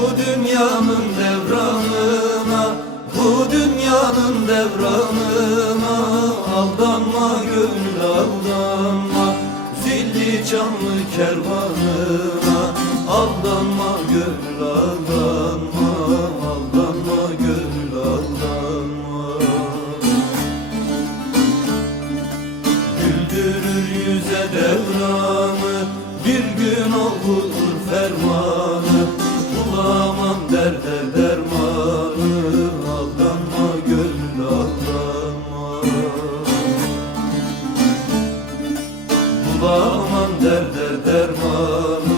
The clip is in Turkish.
dünyanın devranına Bu dünyanın devranına. Aldanma gönül aldanma. Zilli canlı kervanına. Aldanma gönül aldanma. Aldanma gönül aldanma. Güldürür yüze devranı. Bir gün okunur ferman Derde dermanı aldanma gönül aldanma. Bulamam derde dermanı